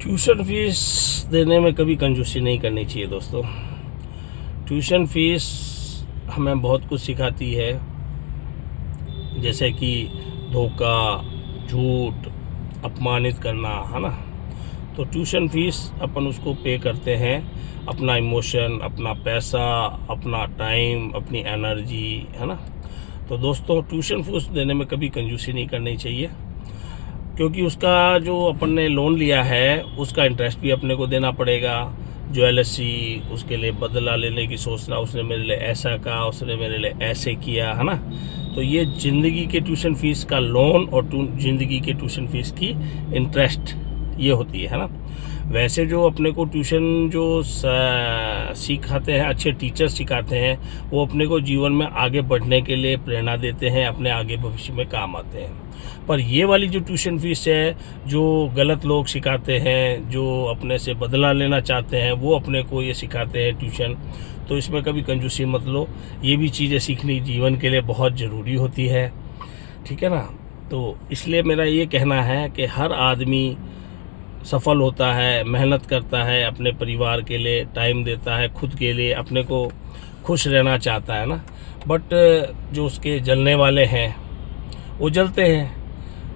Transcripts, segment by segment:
Tuition fees देने में कभी कंजूसी नहीं करनी चाहिए दोस्तों। ट्यूशन फीस हमें बहुत कुछ सिखाती है, जैसे कि धोखा, झूठ, अपमानित करना, है ना। तो ट्यूशन फीस अपन उसको पे करते हैं, अपना इमोशन, अपना पैसा, अपना टाइम, अपनी एनर्जी, है ना। तो दोस्तों ट्यूशन फीस देने में कभी कंजूसी नहीं करनी चाहिए, क्योंकि उसका जो अपन ने लोन लिया है उसका इंटरेस्ट भी अपने को देना पड़ेगा। जो एलएससी, उसके लिए बदला लेने की सोचना, उसने मेरे लिए ऐसा कहा, उसने मेरे लिए ऐसे किया, है ना। तो ये ज़िंदगी के ट्यूशन फीस का लोन और ज़िंदगी के ट्यूशन फीस की इंटरेस्ट ये होती है ना। वैसे जो अपने को ट्यूशन जो सिखाते हैं, अच्छे टीचर सिखाते हैं, वो अपने को जीवन में आगे बढ़ने के लिए प्रेरणा देते हैं, अपने आगे भविष्य में काम आते हैं। पर ये वाली जो ट्यूशन फीस है, जो गलत लोग सिखाते हैं, जो अपने से बदला लेना चाहते हैं, वो अपने को ये सिखाते हैं ट्यूशन। तो इसमें कभी कंजूसी मत लो। ये भी चीज़ें सीखनी जीवन के लिए बहुत ज़रूरी होती है, ठीक है ना। तो इसलिए मेरा ये कहना है कि हर आदमी सफल होता है, मेहनत करता है, अपने परिवार के लिए टाइम देता है, खुद के लिए, अपने को खुश रहना चाहता है ना। बट जो उसके जलने वाले हैं वो जलते हैं,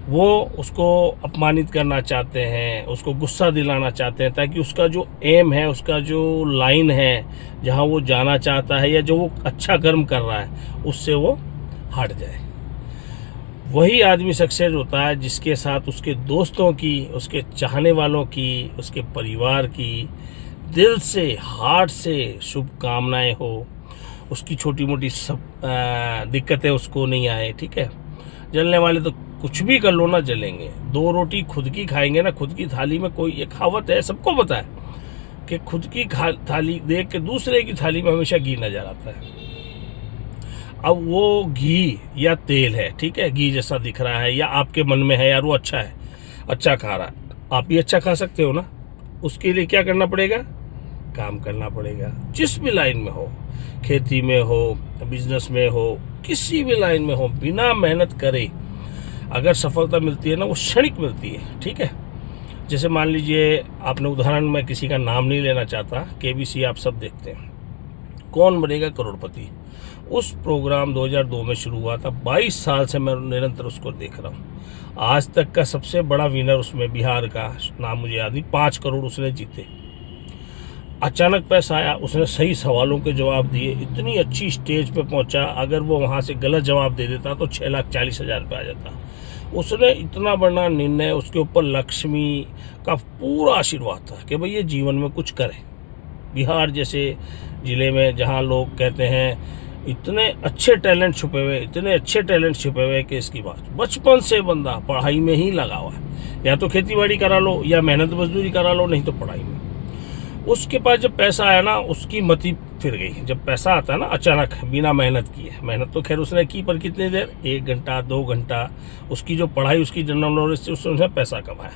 वो उसको अपमानित करना चाहते हैं, उसको गुस्सा दिलाना चाहते हैं, ताकि उसका जो एम है, उसका जो लाइन है, जहाँ वो जाना चाहता है या जो वो अच्छा कर्म कर रहा है, उससे वो हट जाए। वही आदमी सक्सेस होता है जिसके साथ उसके दोस्तों की, उसके चाहने वालों की, उसके परिवार की दिल से, हार्ट से शुभकामनाएं हो। उसकी छोटी मोटी सब दिक्कतें उसको नहीं आए, ठीक है। जलने वाले तो कुछ भी कर लो ना, जलेंगे। दो रोटी खुद की खाएंगे ना, खुद की थाली में, कोई एक कहावत है, सबको पता है कि खुद की थाली देख के दूसरे की थाली में हमेशा घी नजर आता है। अब वो घी या तेल है, ठीक है, घी जैसा दिख रहा है, या आपके मन में है यार वो अच्छा है, अच्छा खा रहा है, आप भी अच्छा खा सकते हो ना। उसके लिए क्या करना पड़ेगा? काम करना पड़ेगा। जिस भी लाइन में हो, खेती में हो, बिजनेस में हो, किसी भी लाइन में हो, बिना मेहनत करे अगर सफलता मिलती है ना, वो क्षणिक मिलती है, ठीक है। जैसे मान लीजिए, आपने उदाहरण, मैं किसी का नाम नहीं लेना चाहता, केबीसी आप सब देखते हैं, कौन बनेगा करोड़पति। उस प्रोग्राम 2002 में शुरू हुआ था, 22 साल से मैं निरंतर उसको देख रहा हूँ। आज तक का सबसे बड़ा विनर उसमें बिहार का, नाम मुझे याद नहीं, 5 करोड़ उसने जीते। अचानक पैसा आया, उसने सही सवालों के जवाब दिए, इतनी अच्छी स्टेज पे पहुंचा। अगर वो वहाँ से गलत जवाब दे देता तो 6,40,000 रुपये आ जाता। उसने इतना बड़ा निर्णय, उसके ऊपर लक्ष्मी का पूरा आशीर्वाद था कि भाई ये जीवन में कुछ करे। बिहार जैसे ज़िले में जहाँ लोग कहते हैं इतने अच्छे टैलेंट छुपे हुए, इतने अच्छे टैलेंट छुपे हुए कि इसकी बात, बचपन से बंदा पढ़ाई में ही लगा हुआ है। या तो खेती बाड़ी करा लो, या मेहनत मजदूरी करा लो, नहीं तो पढ़ाई में। उसके पास जब पैसा आया ना, उसकी मति फिर गई। जब पैसा आता है ना अचानक, बिना मेहनत किए, मेहनत तो खैर उसने की, पर कितनी देर, 1 घंटा 2 घंटा, उसकी जो पढ़ाई, उसकी जनरल नॉलेज से उसने पैसा कमाया।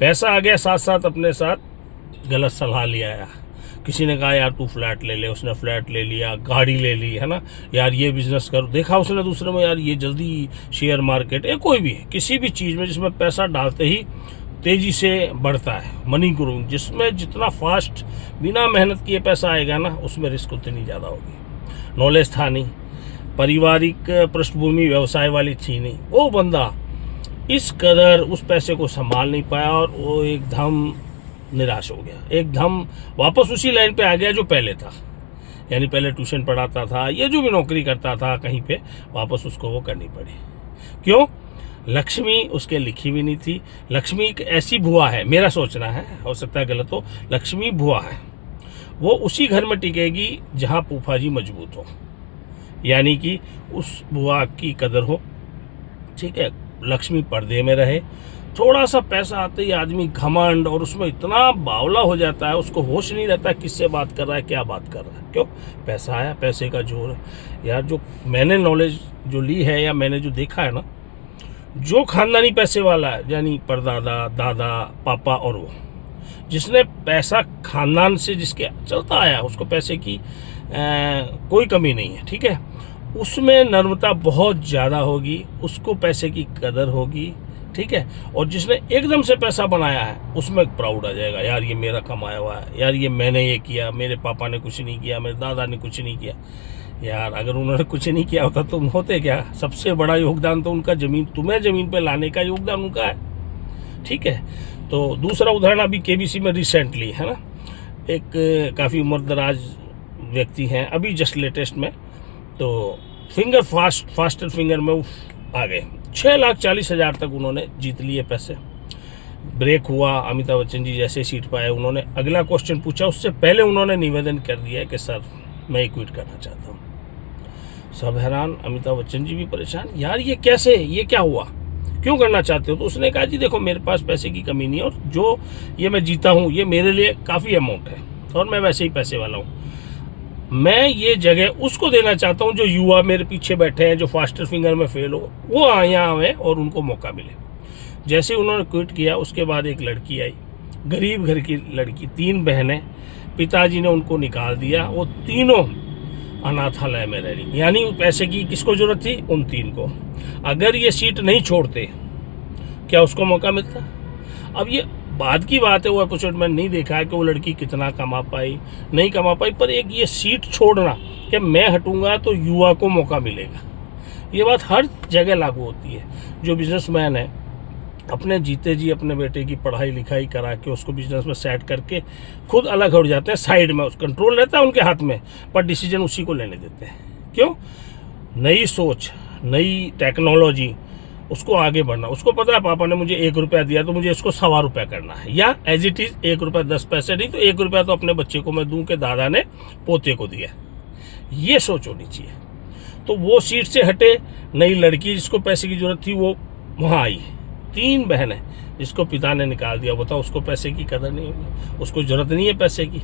पैसा आ गया, साथ साथ अपने साथ गलत सलाह ले आया। किसी ने कहा यार तू फ्लैट ले ले, उसने फ्लैट ले लिया, गाड़ी ले ली, है ना। यार ये बिजनेस कर, देखा उसने दूसरे में, यार ये जल्दी शेयर मार्केट, या कोई भी किसी भी चीज़ में जिसमें पैसा डालते ही तेज़ी से बढ़ता है, मनी ग्रोइंग, जिसमें जितना फास्ट बिना मेहनत किए पैसा आएगा ना, उसमें रिस्क उतनी ज़्यादा होगी। नॉलेज था नहीं, पारिवारिक पृष्ठभूमि व्यवसाय वाली थी नहीं, वो बंदा इस कदर उस पैसे को संभाल नहीं पाया, और वो एकदम निराश हो गया, एकदम वापस उसी लाइन पे आ गया जो पहले था। यानी पहले ट्यूशन पढ़ाता था, या जो भी नौकरी करता था कहीं पे, वापस उसको वो करनी पड़ी। क्यों? लक्ष्मी उसके लिखी भी नहीं थी। लक्ष्मी एक ऐसी बुआ है, मेरा सोचना है, हो सकता है गलत हो, लक्ष्मी बुआ है, वो उसी घर में टिकेगी जहाँ फूफा जी मजबूत हो, यानी कि उस बुआ की कदर हो, ठीक है। लक्ष्मी पर्दे में रहे। थोड़ा सा पैसा आते ही आदमी घमंड, और उसमें इतना बावला हो जाता है, उसको होश नहीं रहता किससे बात कर रहा है, क्या बात कर रहा है। क्यों? पैसा आया, पैसे का जोर है। यार जो मैंने नॉलेज जो ली है, या मैंने जो देखा है ना, जो खानदानी पैसे वाला है, यानी परदादा, दादा, पापा, और वो जिसने पैसा खानदान से जिसके चलता आया, उसको पैसे की कोई कमी नहीं है, ठीक है। उसमें नम्रता बहुत ज़्यादा होगी, उसको पैसे की कदर होगी, ठीक है। और जिसने एकदम से पैसा बनाया है उसमें प्राउड आ जाएगा, यार ये मेरा कमाया हुआ है, यार ये मैंने ये किया, मेरे पापा ने कुछ नहीं किया, मेरे दादा ने कुछ नहीं किया। यार अगर उन्होंने कुछ नहीं किया होता तुम होते क्या? सबसे बड़ा योगदान तो उनका तुम्हें ज़मीन पे लाने का योगदान उनका है, ठीक है। तो दूसरा उदाहरण अभी केबीसी में रिसेंटली है ना, एक काफ़ी उम्रदराज व्यक्ति हैं, अभी जस्ट लेटेस्ट में, तो फास्टर फिंगर में वो आ गए, 6,40,000 तक उन्होंने जीत लिए पैसे। ब्रेक हुआ, अमिताभ बच्चन जी जैसे सीट पाए, उन्होंने अगला क्वेश्चन पूछा, उससे पहले उन्होंने निवेदन कर दिया कि सर मैं क्विट करना चाहता हूँ। सब हैरान, अमिताभ बच्चन जी भी परेशान, यार ये कैसे, ये क्या हुआ, क्यों करना चाहते हो? तो उसने कहा जी देखो मेरे पास पैसे की कमी नहीं है, और जो ये मैं जीता हूँ ये मेरे लिए काफ़ी अमाउंट है, और मैं वैसे ही पैसे वाला हूँ। मैं ये जगह उसको देना चाहता हूँ जो युवा मेरे पीछे बैठे हैं, जो फास्टर फिंगर में फेल हो, वो यहाँ आए और उनको मौका मिले। जैसे उन्होंने क्विट किया उसके बाद एक लड़की आई, गरीब घर की लड़की, 3 बहनें, पिताजी ने उनको निकाल दिया, वो तीनों अनाथालय में रह रही। यानी पैसे की किसको जरूरत थी? उन 3 को। अगर ये सीट नहीं छोड़ते क्या उसको मौका मिलता? अब ये बाद की बात है, वो एपिसोड में नहीं देखा है कि वो लड़की कितना कमा पाई नहीं कमा पाई, पर एक ये सीट छोड़ना कि मैं हटूंगा तो युवा को मौका मिलेगा, ये बात हर जगह लागू होती है। जो बिजनेसमैन है अपने जीते जी अपने बेटे की पढ़ाई लिखाई करा के उसको बिजनेस में सेट करके खुद अलग हट जाते हैं, साइड में, उस कंट्रोल रहता है उनके हाथ में, पर डिसीजन उसी को लेने देते हैं। क्यों? नई सोच, नई टेक्नोलॉजी, उसको आगे बढ़ना। उसको पता है पापा ने मुझे 1 रुपया दिया तो मुझे इसको 1.25 रुपया करना है, या एज इट इज़ 1 रुपया 10 पैसे नहीं तो 1 रुपया तो अपने बच्चे को मैं दूं कि दादा ने पोते को दिया। ये सोच होनी चाहिए। तो वो सीट से हटे, नई लड़की जिसको पैसे की जरूरत थी वो वहाँ आई, 3 बहनें जिसको पिता ने निकाल दिया, बताओ उसको पैसे की कदर नहीं होगी, उसको जरूरत नहीं है पैसे की।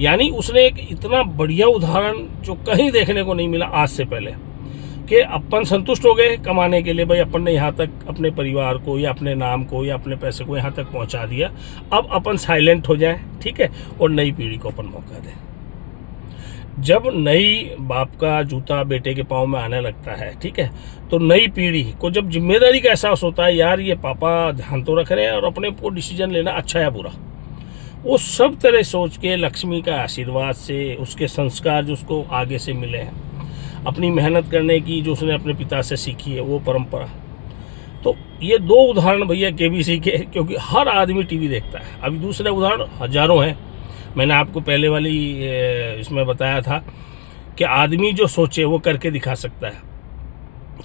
यानी उसने एक इतना बढ़िया उदाहरण जो कहीं देखने को नहीं मिला आज से पहले, कि अपन संतुष्ट हो गए कमाने के लिए, भाई अपन ने यहाँ तक अपने परिवार को या अपने नाम को या अपने पैसे को यहाँ तक पहुँचा दिया, अब अपन साइलेंट हो जाए, ठीक है, और नई पीढ़ी को अपन मौका दें। जब नई बाप का जूता बेटे के पाँव में आने लगता है, ठीक है, तो नई पीढ़ी को जब जिम्मेदारी का एहसास होता है, यार ये पापा ध्यान तो रख रहे हैं और अपने को डिसीजन लेना अच्छा या बुरा, वो सब तरह सोच के लक्ष्मी का आशीर्वाद से, उसके संस्कार जो उसको आगे से मिले हैं, अपनी मेहनत करने की जो उसने अपने पिता से सीखी है वो परंपरा। तो ये 2 उदाहरण भैया केबीसी के, क्योंकि हर आदमी टीवी देखता है। अभी दूसरे उदाहरण हजारों हैं। मैंने आपको पहले वाली इसमें बताया था कि आदमी जो सोचे वो करके दिखा सकता है,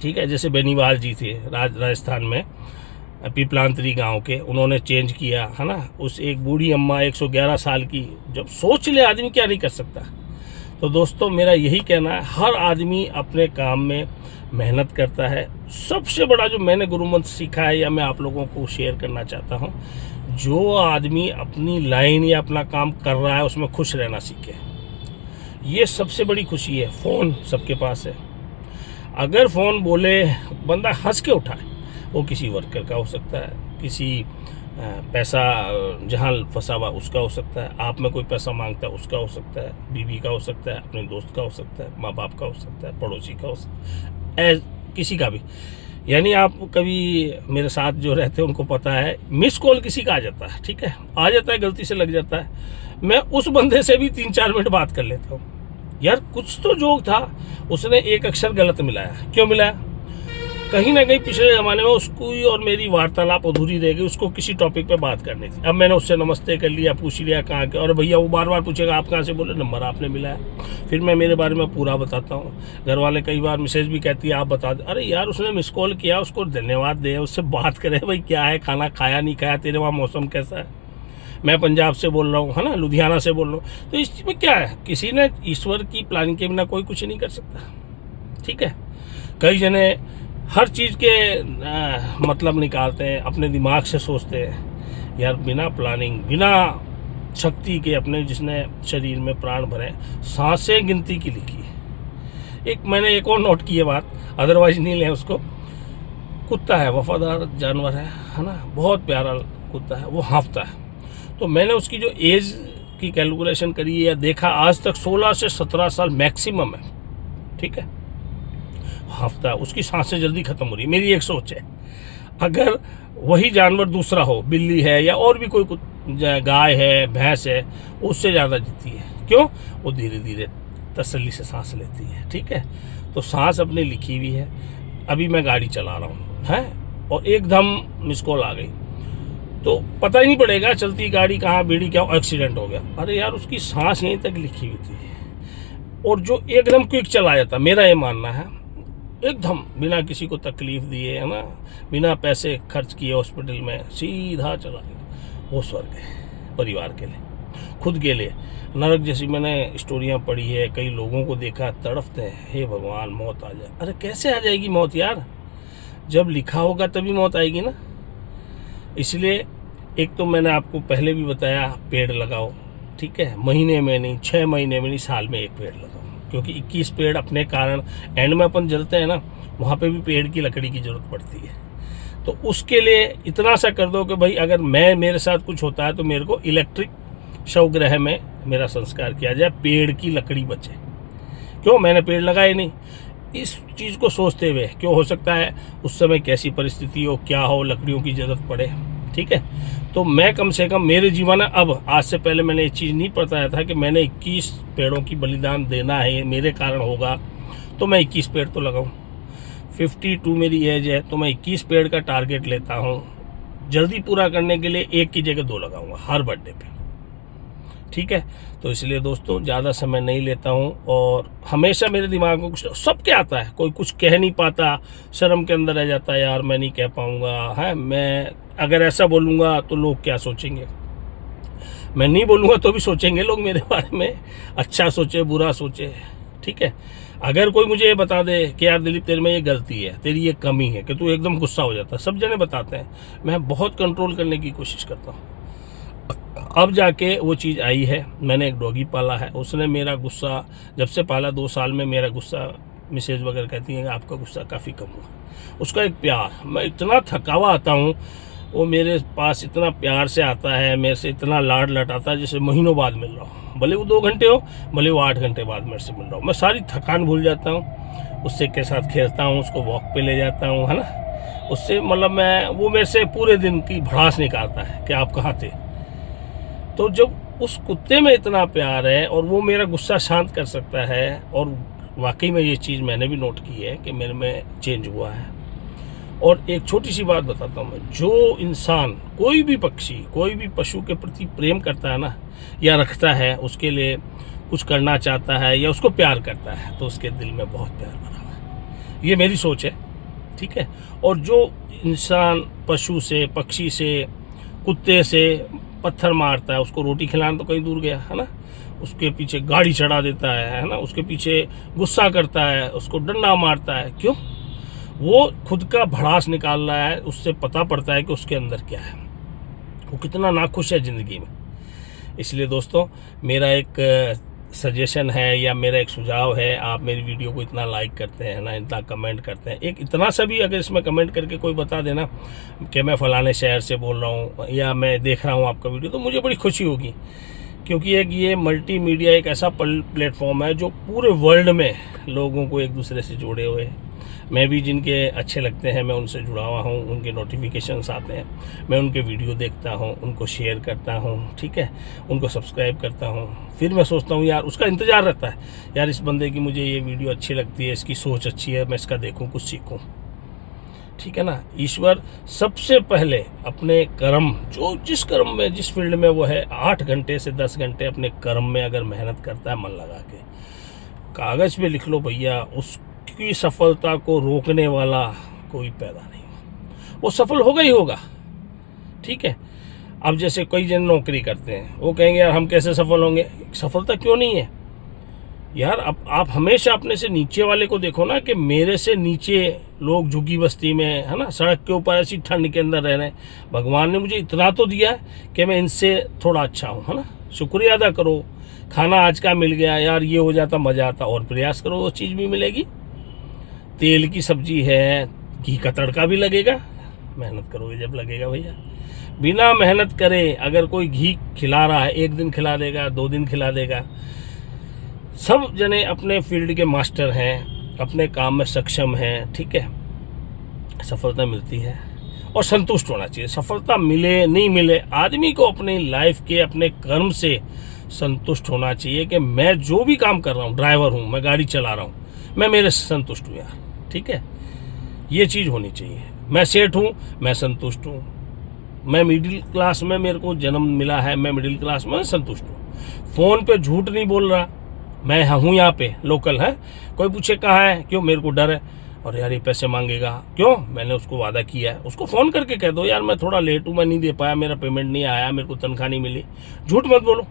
ठीक है। जैसे बेनीवाल जी थे राजस्थान में, पीपलांतरी गांव के, उन्होंने चेंज किया, है ना। उस एक बूढ़ी अम्मा 111 साल की, जब सोच ले आदमी क्या नहीं कर सकता। तो दोस्तों मेरा यही कहना है, हर आदमी अपने काम में मेहनत करता है। सबसे बड़ा जो मैंने गुरुमंत्र सीखा है या मैं आप लोगों को शेयर करना चाहता हूँ, जो आदमी अपनी लाइन या अपना काम कर रहा है उसमें खुश रहना सीखे, ये सबसे बड़ी खुशी है। फ़ोन सबके पास है, अगर फ़ोन बोले बंदा हंस के उठाए, वो किसी वर्कर का हो सकता है, किसी पैसा जहाँ फंसा हुआ उसका हो सकता है, आप में कोई पैसा मांगता है उसका हो सकता है, बीवी का हो सकता है, अपने दोस्त का हो सकता है, माँ बाप का हो सकता है, पड़ोसी का हो सकता है, किसी का भी। यानी आप कभी मेरे साथ जो रहते हैं उनको पता है, मिस कॉल किसी का आ जाता है, ठीक है, आ जाता है, गलती से लग जाता है, मैं उस बंदे से भी 3-4 मिनट बात कर लेता हूँ। यार कुछ तो जोक था, उसने एक अक्षर गलत मिलाया, क्यों मिलाया? कहीं ना कहीं पिछले ज़माने में उसको और मेरी वार्तालाप अधूरी रह गई, उसको किसी टॉपिक पे बात करनी थी। अब मैंने उससे नमस्ते कर लिया, पूछ लिया कहाँ के, और भैया वो बार बार पूछेगा आप कहाँ से बोले, नंबर आपने मिलाया, फिर मैं मेरे बारे में पूरा बताता हूँ। घर वाले कई बार मैसेज भी कहती है आप बता दे, अरे यार उसने मिस कॉल किया, उसको धन्यवाद दे, उससे बात करें, भाई क्या है, खाना खाया नहीं खाया, तेरे वहाँ मौसम कैसा है, मैं पंजाब से बोल रहा हूँ, है ना, लुधियाना से बोल रहा हूँ। तो इसमें क्या है, किसी ने ईश्वर की प्लानिंग के बिना कोई कुछ नहीं कर सकता, ठीक है। कई जने हर चीज़ के मतलब निकालते हैं, अपने दिमाग से सोचते हैं। यार बिना प्लानिंग, बिना शक्ति के अपने जिसने शरीर में प्राण भरे, सांसें गिनती की लिखी है। एक मैंने एक और नोट की है बात, अदरवाइज नहीं लें उसको। कुत्ता है, वफादार जानवर है ना, बहुत प्यारा कुत्ता है, वो हाँफता है। तो मैंने उसकी जो एज की कैलकुलेशन करी है या देखा, आज तक 16 से 17 साल मैक्सिमम है, ठीक है, हाँफता है, उसकी सांसें जल्दी ख़त्म हो रही है, मेरी एक सोच है। अगर वही जानवर दूसरा हो, बिल्ली है या और भी कोई गाय है, भैंस है, उससे ज़्यादा जीती है। क्यों? वो धीरे धीरे तसल्ली से सांस लेती है। ठीक है, तो सांस अपने लिखी हुई है। अभी मैं गाड़ी चला रहा हूँ हैं, और एकदम मिस कॉल आ गई, तो पता ही नहीं पड़ेगा चलती गाड़ी कहाँ भिड़ी, क्या एक्सीडेंट हो गया। अरे यार, उसकी सांस यहीं तक लिखी हुई थी। और जो एकदम क्विक चला जाता, मेरा ये मानना है, एकदम बिना किसी को तकलीफ दिए, है ना, बिना पैसे खर्च किए हॉस्पिटल में, सीधा चला गया, वो स्वर्ग है परिवार के लिए, खुद के लिए नरक जैसी। मैंने स्टोरियाँ पढ़ी है, कई लोगों को देखा तड़पते हैं, हे भगवान मौत आ जाए। अरे कैसे आ जाएगी मौत यार, जब लिखा होगा तभी मौत आएगी ना। इसलिए एक तो मैंने आपको पहले भी बताया, पेड़ लगाओ। ठीक है, महीने में नहीं, 6 महीने में नहीं, साल में एक पेड़ लगाओ, क्योंकि 21 पेड़ अपने कारण एंड में अपन जलते हैं ना, वहाँ पे भी पेड़ की लकड़ी की ज़रूरत पड़ती है। तो उसके लिए इतना सा कर दो कि भाई अगर मेरे साथ कुछ होता है तो मेरे को इलेक्ट्रिक शवग्रह में मेरा संस्कार किया जाए, पेड़ की लकड़ी बचे। क्यों? मैंने पेड़ लगाए नहीं। इस चीज़ को सोचते हुए, क्यों हो सकता है उस समय कैसी परिस्थिति हो, क्या हो, लकड़ियों की ज़रूरत पड़े। ठीक है, तो मैं कम से कम मेरे जीवन में, अब आज से पहले मैंने ये चीज़ नहीं बताया था कि मैंने 21 पेड़ों की बलिदान देना है, मेरे कारण होगा, तो मैं 21 पेड़ तो लगाऊं। 52 मेरी एज है, तो मैं 21 पेड़ का टारगेट लेता हूँ। जल्दी पूरा करने के लिए 1 की जगह 2 लगाऊंगा हर बर्थडे पे। ठीक है, तो इसलिए दोस्तों ज़्यादा समय नहीं लेता हूँ, और हमेशा मेरे दिमाग में कुछ सबके आता है, कोई कुछ कह नहीं पाता, शर्म के अंदर रह जाता है, यार मैं नहीं कह पाऊँगा, है, मैं अगर ऐसा बोलूँगा तो लोग क्या सोचेंगे। मैं नहीं बोलूँगा तो भी सोचेंगे लोग मेरे बारे में, अच्छा सोचे बुरा सोचे। ठीक है, अगर कोई मुझे ये बता दे कि यार दिलीप तेरे में ये गलती है, तेरी ये कमी है, कि तू एकदम गुस्सा हो जाता है, सब जने बताते हैं, मैं बहुत कंट्रोल करने की कोशिश करता हूँ। अब जाके वो चीज़ आई है। मैंने एक डॉगी पाला है, उसने मेरा गुस्सा, जब से पाला 2 साल में मेरा गुस्सा, मिसेज वगैरह कहती हैं कि आपका गुस्सा काफ़ी कम हुआ। उसका एक प्यार, मैं इतना थका हुआ आता हूँ, वो मेरे पास इतना प्यार से आता है, मेरे से इतना लाड लटाता है जैसे महीनों बाद मिल रहा हूँ। भले वो 2 घंटे हो, भले वो 8 घंटे बाद मेरे से मिल रहा हूँ, मैं सारी थकान भूल जाता हूँ, उससे के साथ खेलता हूँ, उसको वॉक पे ले जाता हूँ, है ना, उससे मतलब मैं, वो मेरे से पूरे दिन की भड़ास निकालता है कि आप कहाँ थे। तो जब उस कुत्ते में इतना प्यार है और वो मेरा गुस्सा शांत कर सकता है, और वाकई में ये चीज़ मैंने भी नोट की है कि मेरे में चेंज हुआ है। और एक छोटी सी बात बताता हूँ मैं, जो इंसान कोई भी पक्षी, कोई भी पशु के प्रति प्रेम करता है ना, या रखता है, उसके लिए कुछ करना चाहता है या उसको प्यार करता है, तो उसके दिल में बहुत प्यार भरा हुआ है। ये मेरी सोच है। ठीक है, और जो इंसान पशु से, पक्षी से, कुत्ते से पत्थर मारता है, उसको रोटी खिलाना तो कहीं दूर गया, है ना, उसके पीछे गाड़ी चढ़ा देता है ना, उसके पीछे गुस्सा करता है, उसको डंडा मारता है, क्यों? वो खुद का भड़ास निकाल रहा है, उससे पता पड़ता है कि उसके अंदर क्या है, वो कितना नाखुश है ज़िंदगी में। इसलिए दोस्तों, मेरा एक सजेशन है या मेरा एक सुझाव है, आप मेरी वीडियो को इतना लाइक करते हैं ना, इतना कमेंट करते हैं, एक इतना सा भी अगर इसमें कमेंट करके कोई बता देना कि मैं फ़लाने शहर से बोल रहा हूँ या मैं देख रहा हूँ आपका वीडियो, तो मुझे बड़ी खुशी होगी। क्योंकि एक ये मल्टीमीडिया एक ऐसा प्लेटफॉर्म है जो पूरे वर्ल्ड में लोगों को एक दूसरे से जोड़े हुए हैं। मैं भी जिनके अच्छे लगते हैं मैं उनसे जुड़ा हुआ हूँ, उनके नोटिफिकेशंस आते हैं, मैं उनके वीडियो देखता हूँ, उनको शेयर करता हूँ। ठीक है, उनको सब्सक्राइब करता हूँ, फिर मैं सोचता हूँ यार, उसका इंतज़ार रहता है, यार इस बंदे की मुझे ये वीडियो अच्छी लगती है, इसकी सोच अच्छी है, मैं इसका देखूँ, कुछ सीखूँ। ठीक है ना, ईश्वर सबसे पहले अपने कर्म, जो जिस कर्म में, जिस फील्ड में वो है, 8 घंटे से 10 घंटे अपने कर्म में अगर मेहनत करता है मन लगा के, कागज़ पे लिख लो भैया, उसकी सफलता को रोकने वाला कोई पैदा नहीं, वो सफल होगा ही होगा। ठीक है, अब जैसे कई जन नौकरी करते हैं, वो कहेंगे यार हम कैसे सफल होंगे, सफलता क्यों नहीं है यार। अब आप हमेशा अपने से नीचे वाले को देखो ना, कि मेरे से नीचे लोग झुग्गी बस्ती में, है ना, सड़क के ऊपर ऐसी ठंड के अंदर रह रहे हैं, भगवान ने मुझे इतना तो दिया है कि मैं इनसे थोड़ा अच्छा हूँ, है ना, शुक्रिया अदा करो। खाना आज का मिल गया यार, ये हो जाता मज़ा आता, और प्रयास करो वो चीज़ भी मिलेगी। तेल की सब्जी है, घी का तड़का भी लगेगा, मेहनत करोगे जब लगेगा भैया। बिना मेहनत करे अगर कोई घी खिला रहा है, 1 दिन खिला देगा, 2 दिन खिला देगा। सब जने अपने फील्ड के मास्टर हैं, अपने काम में सक्षम हैं। ठीक है, सफलता मिलती है। और संतुष्ट होना चाहिए। सफलता मिले नहीं मिले, आदमी को अपनी लाइफ के अपने कर्म से संतुष्ट होना चाहिए कि मैं जो भी काम कर रहा हूँ, ड्राइवर हूँ, मैं गाड़ी चला रहा हूँ, मैं मेरे से संतुष्ट हूँ यार, ठीक है। ये चीज़ होनी चाहिए। मैं सेठ हूँ, मैं संतुष्ट हूँ, मैं मिडिल क्लास में मेरे को जन्म मिला है, मैं मिडिल क्लास में संतुष्ट हूँ। फ़ोन पे झूठ नहीं बोल रहा, मैं हूँ यहाँ पे लोकल है। कोई पूछे कहाँ है, क्यों, मेरे को डर है, और यार ये पैसे मांगेगा, क्यों, मैंने उसको वादा किया है। उसको फ़ोन करके कह दो यार मैं थोड़ा लेट हूँ, मैं नहीं दे पाया, मेरा पेमेंट नहीं आया, मेरे को तनख्वाह नहीं मिली। झूठ मत बोलो।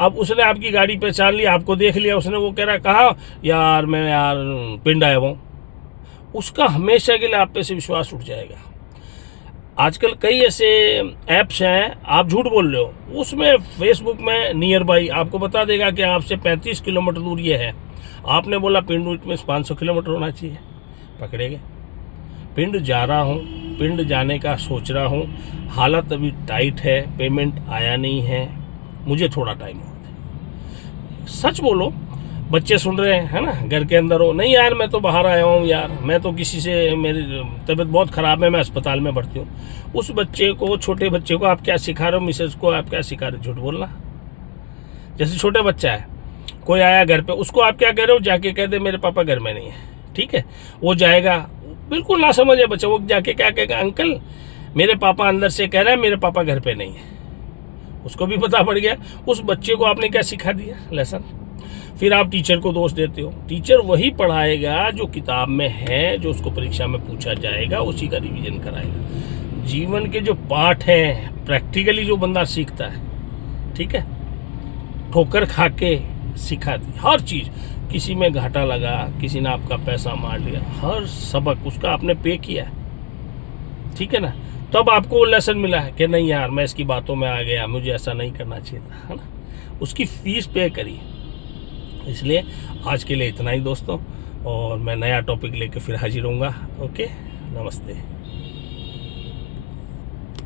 अब उसने आपकी गाड़ी पहचान ली, आपको देख लिया, उसने वो कह रहा कहा यार मैं यार पिंड आया हूँ, उसका हमेशा के लिए आप पे से विश्वास उठ जाएगा। आजकल कई ऐसे ऐप्स हैं, आप झूठ बोल रहे हो, उसमें फेसबुक में नियर बाई आपको बता देगा कि आपसे 35 किलोमीटर दूर ये है। आपने बोला पिंड में 500 किलोमीटर होना चाहिए, पकड़े गए। पिंड जा रहा हूँ, पिंड जाने का सोच रहा हूँ, हालत अभी टाइट है, पेमेंट आया नहीं है, मुझे थोड़ा टाइम हो दे। सच बोलो। बच्चे सुन रहे हैं, है ना, घर के अंदर हो, नहीं यार मैं तो बाहर आया हूँ यार, मैं तो किसी से, मेरी तबीयत बहुत ख़राब है, मैं अस्पताल में भर्ती हूँ। उस बच्चे को, छोटे बच्चे को आप क्या सिखा रहे हो, मिसेज को आप क्या सिखा रहे हो, झूठ बोलना। जैसे छोटा बच्चा है, कोई आया घर पे, उसको आप क्या कह रहे हो, जाके कह दे मेरे पापा घर में नहीं है, ठीक है। वो जाएगा, बिल्कुल ना समझे बच्चा, वो जाके क्या कहेगा, अंकल मेरे पापा अंदर से कह रहे हैं मेरे पापा घर पे नहीं है। उसको भी पता पड़ गया। उस बच्चे को आपने क्या सिखा दिया, लेसन। फिर आप टीचर को दोष देते हो। टीचर वही पढ़ाएगा जो किताब में है, जो उसको परीक्षा में पूछा जाएगा, उसी का रिवीजन कराएगा। जीवन के जो पाठ हैं, प्रैक्टिकली जो बंदा सीखता है, ठीक है, ठोकर खा के सिखा दी हर चीज़। किसी में घाटा लगा, किसी ने आपका पैसा मार लिया, हर सबक उसका आपने पे किया, ठीक है ना। तब आपको लेसन मिला है कि नहीं यार मैं इसकी बातों में आ गया, मुझे ऐसा नहीं करना चाहिए था, है ना। उसकी फीस पे करी। इसलिए आज के लिए इतना ही दोस्तों, और मैं नया टॉपिक लेके फिर हाजिर होऊंगा। ओके, नमस्ते।